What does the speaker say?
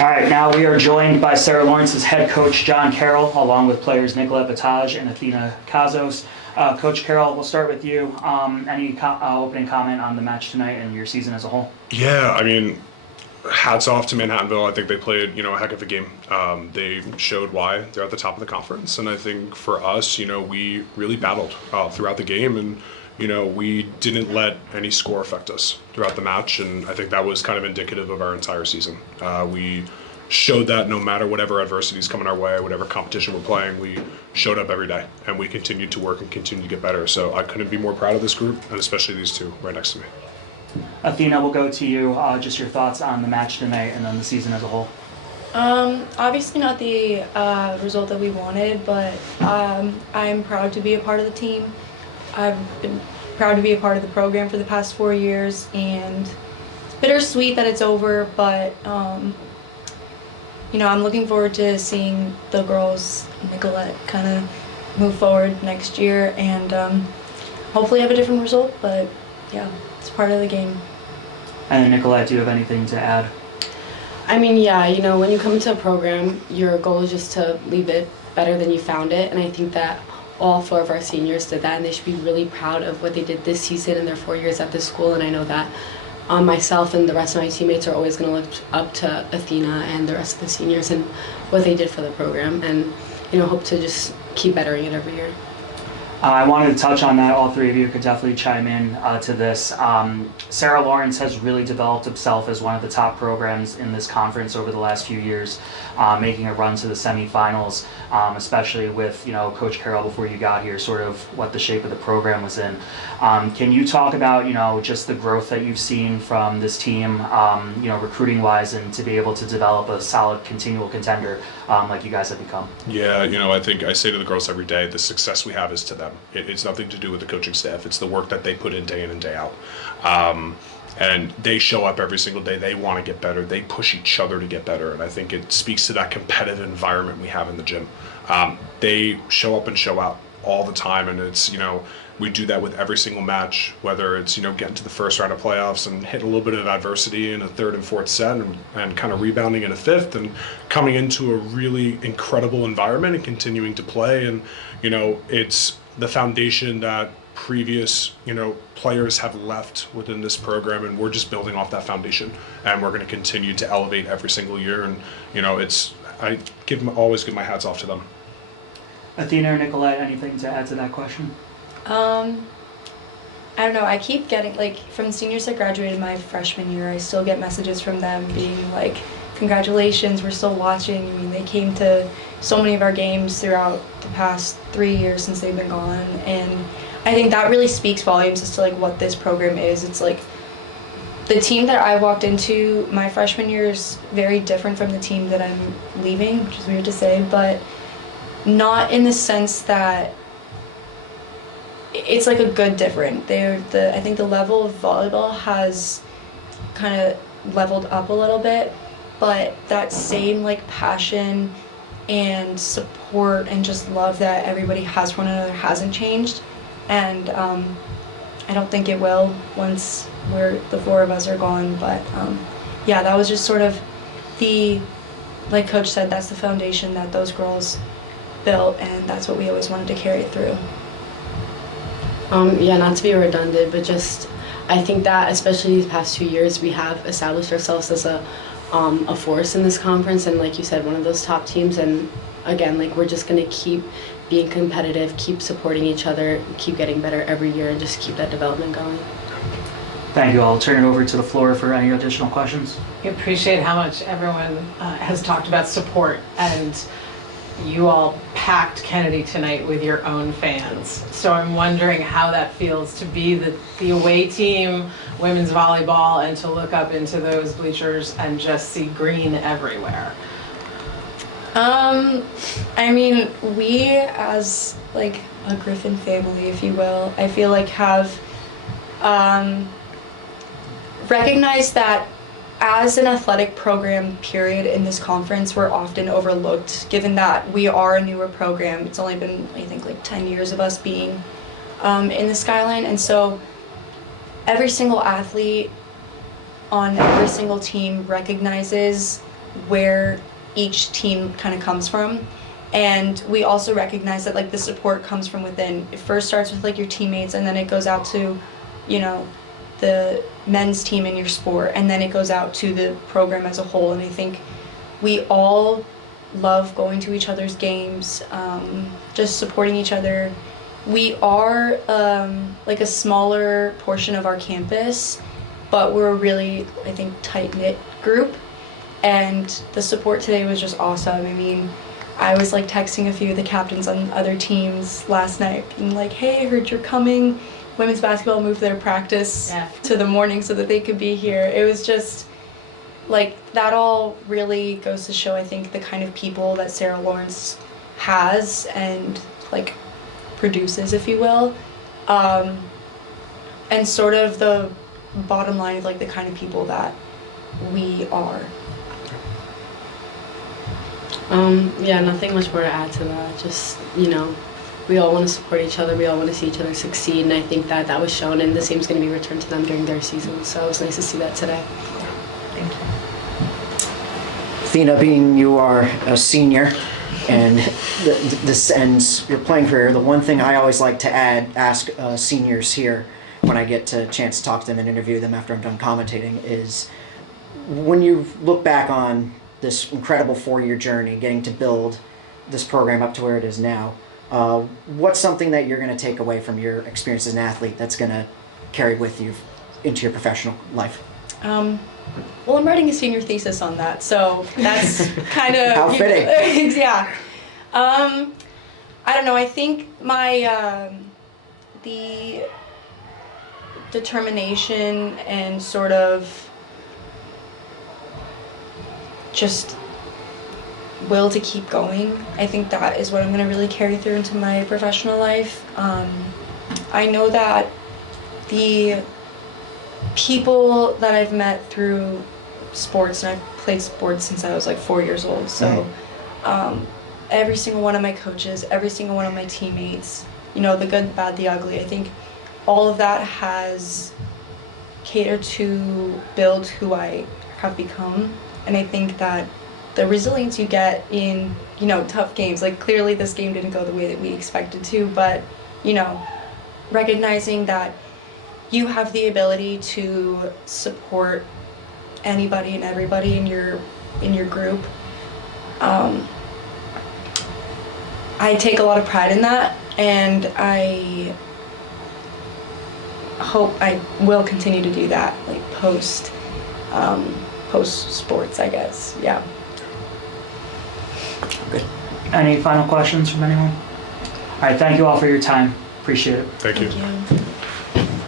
All right, now we are joined by Sarah Lawrence's head coach, John Carroll, along with players Nikolet, Vataj, and Athena, Kazos. Coach Carroll, we'll start with you. Any opening comment on the match tonight and your season as a whole? Yeah, I mean, hats off to Manhattanville. I think they played, a heck of a game. They showed why they're at the top of the conference, and I think for us, we really battled throughout the game, and we didn't let any score affect us throughout the match, and I think that was kind of indicative of our entire season. We showed that no matter whatever adversities coming our way, whatever competition we're playing, we showed up every day, and we continued to work and continued to get better. So I couldn't be more proud of this group, and especially these two right next to me. Athena, we'll go to you. Just your thoughts on the match tonight and then the season as a whole. Obviously not the result that we wanted, but I'm proud to be a part of the team. I've been proud to be a part of the program for the past 4 years, and it's bittersweet that it's over, but I'm looking forward to seeing the girls, Nikolet, kind of move forward next year and hopefully have a different result, but yeah, it's part of the game. And Nikolet, do you have anything to add? I mean, yeah, when you come into a program, your goal is just to leave it better than you found it, and I think that all 4 of our seniors did that, and they should be really proud of what they did this season in their 4 years at this school. And I know that myself and the rest of my teammates are always going to look up to Athena and the rest of the seniors and what they did for the program, and hope to just keep bettering it every year. I wanted to touch on that. All 3 of you could definitely chime in to this. Sarah Lawrence has really developed herself as one of the top programs in this conference over the last few years, making a run to the semifinals, especially with Coach Carroll before you got here, sort of what the shape of the program was in. Can you talk about just the growth that you've seen from this team, recruiting wise, and to be able to develop a solid continual contender like you guys have become? Yeah, I think I say to the girls every day, the success we have is to them. It's nothing to do with the coaching staff. It's the work that they put in and day out. And they show up every single day. They want to get better. They push each other to get better. And I think it speaks to that competitive environment we have in the gym. They show up and show out all the time. And it's, we do that with every single match, whether it's, getting to the first round of playoffs and hit a little bit of adversity in a 3rd and 4th set and kind of rebounding in a 5th and coming into a really incredible environment and continuing to play. And, it's the foundation that previous, players have left within this program, and we're just building off that foundation, and we're going to continue to elevate every single year. And, I always give my hats off to them. Athena or Nikolet, anything to add to that question? I don't know, I keep getting, from the seniors that graduated my freshman year, I still get messages from them being like, congratulations, we're still watching. I mean, they came to so many of our games throughout the past 3 years since they've been gone, and I think that really speaks volumes as to what this program is. It's the team that I walked into my freshman year is very different from the team that I'm leaving, which is weird to say, but not in the sense that it's a good different. I think the level of volleyball has kind of leveled up a little bit, but that same passion and support and just love that everybody has for one another hasn't changed, and I don't think it will once the 4 of us are gone. But yeah, that was just sort of like Coach said, that's the foundation that those girls built, and that's what we always wanted to carry through. Yeah, not to be redundant, but just I think that especially these past 2 years we have established ourselves as a force in this conference, and like you said, one of those top teams. And again, we're just going to keep being competitive, keep supporting each other, keep getting better every year, and just keep that development going. Thank you. I'll turn it over to the floor for any additional questions. I appreciate how much everyone has talked about support, and you all packed Kennedy tonight with your own fans. So I'm wondering how that feels to be the away team, women's volleyball, and to look up into those bleachers and just see green everywhere. I mean, we as a Griffin family, if you will, I feel have recognized that as an athletic program, period, in this conference, we're often overlooked, given that we are a newer program. It's only been, I think, 10 years of us being in the Skyline, and so every single athlete on every single team recognizes where each team kind of comes from. And we also recognize that like the support comes from within. It first starts with like your teammates, and then it goes out to, you know, the men's team in your sport, and then it goes out to the program as a whole. And I think we all love going to each other's games, just supporting each other. We are like a smaller portion of our campus, but we're a really, I think, tight-knit group. And the support today was just awesome. I mean, I was like texting a few of the captains on other teams last night, being like, hey, I heard you're coming. Women's basketball moved their practice to the morning so that they could be here. It was just, like, that all really goes to show, I think, the kind of people that Sarah Lawrence has and, like, produces, if you will. And sort of the bottom line of, like, the kind of people that we are. Yeah, nothing much more to add to that. Just, you know, we all want to support each other. We all want to see each other succeed, and I think that that was shown, and the same's going to be returned to them during their season. So it was nice to see that today. Thank you. Athena, being you are a senior and this ends your playing career, the one thing I always like to ask seniors here when I get a chance to talk to them and interview them after I'm done commentating is, when you look back on this incredible 4-year journey, getting to build this program up to where it is now, what's something that you're going to take away from your experience as an athlete that's going to carry with you into your professional life? Well, I'm writing a senior thesis on that, so that's kind of... How fitting. Yeah. I don't know, I think my, the determination and sort of just will to keep going, I think that is what I'm going to really carry through into my professional life. I know that the people that I've met through sports, and I've played sports since I was like 4 years old, so every single one of my coaches, every single one of my teammates, you know, the good, the bad, the ugly, I think all of that has catered to build who I have become. And I think that the resilience you get in, you know, tough games, like clearly this game didn't go the way that we expected to, but, you know, recognizing that you have the ability to support anybody and everybody in your group. I take a lot of pride in that, and I hope I will continue to do that, like post sports, I guess. Yeah. Good. Any final questions from anyone? All right, thank you all for your time. Appreciate it. Thank you. Thank you.